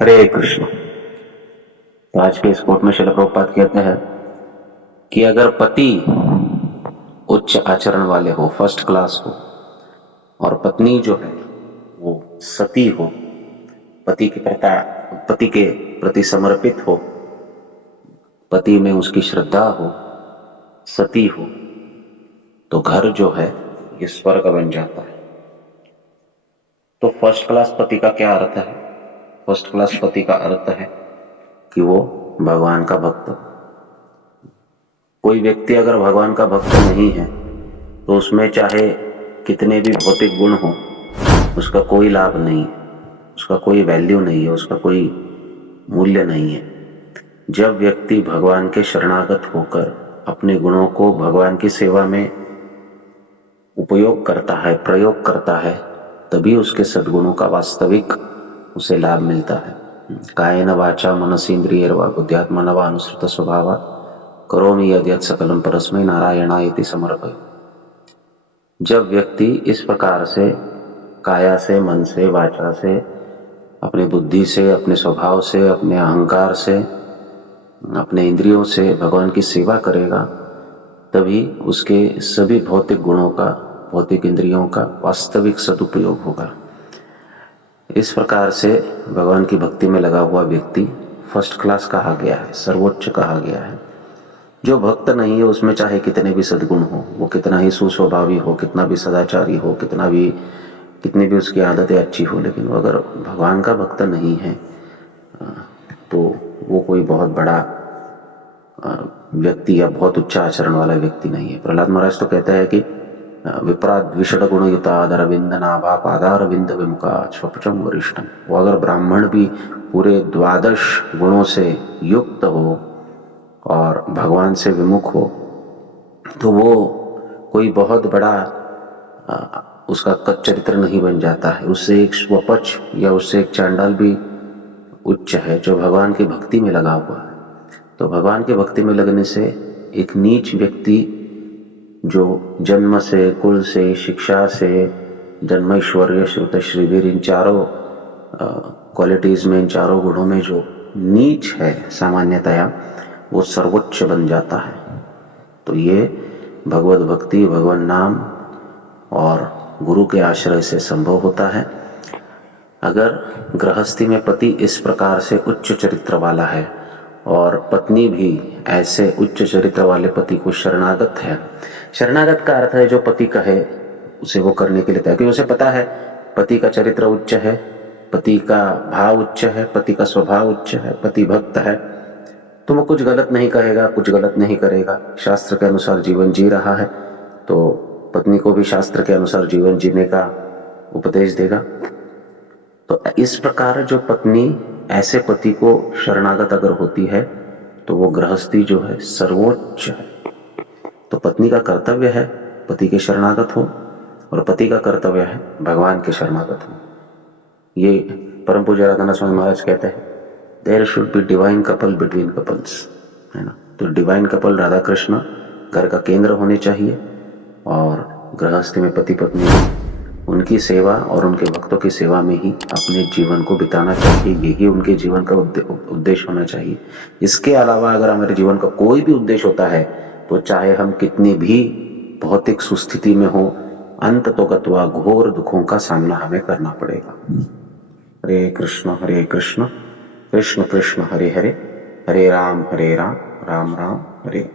हरे कृष्ण। तो आज के इस कोट में श्रील प्रभुपाद कहते हैं कि अगर पति उच्च आचरण वाले हो, फर्स्ट क्लास हो, और पत्नी जो है वो सती हो, पति के प्रति समर्पित हो, पति में उसकी श्रद्धा हो, सती हो, तो घर जो है ये स्वर्ग बन जाता है। तो फर्स्ट क्लास पति का क्या अर्थ है? फर्स्ट क्लास पति का अर्थ है कि वो भगवान का भक्त हो। कोई व्यक्ति अगर भगवान का भक्त नहीं है तो उसमें चाहे कितने भी भौतिक गुण हो, उसका कोई लाभ नहीं है, उसका कोई वैल्यू नहीं है, उसका कोई मूल्य नहीं है। जब व्यक्ति भगवान के शरणागत होकर अपने गुणों को भगवान की सेवा में उपयोग करता है, प्रयोग करता है, तभी उसके सद्गुणों का वास्तविक उसे लाभ मिलता है। कायेन वाचा मनसेन्द्रियैर्वा बुद्ध्यात्मना वा अनुसृत स्वभावात् करोमि यद्यत् सकलं परस्मै नारायणायेति समर्पयामि। जब व्यक्ति इस प्रकार से काया से, मन से, वाचा से, अपनी बुद्धि से, अपने स्वभाव से, अपने अहंकार से, अपने इंद्रियों से भगवान की सेवा करेगा, तभी उसके सभी भौतिक गुणों का, भौतिक इंद्रियों का वास्तविक सदुपयोग होगा। इस प्रकार से भगवान की भक्ति में लगा हुआ व्यक्ति फर्स्ट क्लास कहा गया है, सर्वोच्च कहा गया है। जो भक्त नहीं है उसमें चाहे कितने भी सद्गुण हो, वो कितना ही सुस्वभावी हो, कितना भी सदाचारी हो, कितनी भी उसकी आदतें अच्छी हो, लेकिन वो अगर भगवान का भक्त नहीं है तो वो कोई बहुत बड़ा व्यक्ति या बहुत उच्च आचरण वाला व्यक्ति नहीं है। प्रहलाद महाराज तो कहते हैं कि विपराध विषड गुण युतादरविंद नाभा पादारविंद विमुखा स्वपचम वरिष्ठम। वो अगर ब्राह्मण भी पूरे 12 गुणों से युक्त हो और भगवान से विमुख हो तो वो कोई बहुत बड़ा उसका चरित्र नहीं बन जाता है। उससे एक स्वपच या उससे एक चांडाल भी उच्च है जो भगवान की भक्ति में लगा हुआ है। तो भगवान की भक्ति में लगने से एक नीच व्यक्ति जो जन्म से, कुल से, शिक्षा से, जन्मैश्वर्य, श्रुत, श्रीवीर, इन चारों क्वालिटीज में, इन चारों गुणों में जो नीच है सामान्यतया, वो सर्वोच्च बन जाता है। तो ये भगवत भक्ति, भगवान नाम और गुरु के आश्रय से संभव होता है। अगर गृहस्थी में पति इस प्रकार से उच्च चरित्र वाला है और पत्नी भी ऐसे उच्च चरित्र वाले पति को शरणागत है। शरणागत का अर्थ है जो पति कहे उसे वो करने के लिए तैयार, क्योंकि उसे पता है पति का चरित्र उच्च है, पति का भाव उच्च है, पति का स्वभाव उच्च है, पति भक्त है, तो वो कुछ गलत नहीं कहेगा, कुछ गलत नहीं करेगा, शास्त्र के अनुसार जीवन जी रहा है, तो पत्नी को भी शास्त्र के अनुसार जीवन जीने का उपदेश देगा। तो इस प्रकार जो पत्नी ऐसे पति को शरणागत अगर होती है तो वो गृहस्थी जो है सर्वोच्च है। तो पत्नी का कर्तव्य है पति के शरणागत हो और पति का कर्तव्य है भगवान के शरणागत हो। ये परम पूज्य राधानाथ स्वामी महाराज कहते हैं there should be divine couple between couples, है ना। तो डिवाइन कपल राधा कृष्ण घर का केंद्र होने चाहिए और गृहस्थी में पति पत्नी उनकी सेवा और उनके भक्तों की सेवा में ही अपने जीवन को बिताना चाहिए। यही उनके जीवन का उद्देश्य होना चाहिए। इसके अलावा अगर हमारे जीवन का कोई भी उद्देश्य होता है तो चाहे हम कितनी भी भौतिक सुस्थिति में हो, अंत तो गत्वा घोर दुखों का सामना हमें करना पड़ेगा। हरे कृष्ण कृष्ण कृष्ण हरे हरे, हरे राम राम राम हरे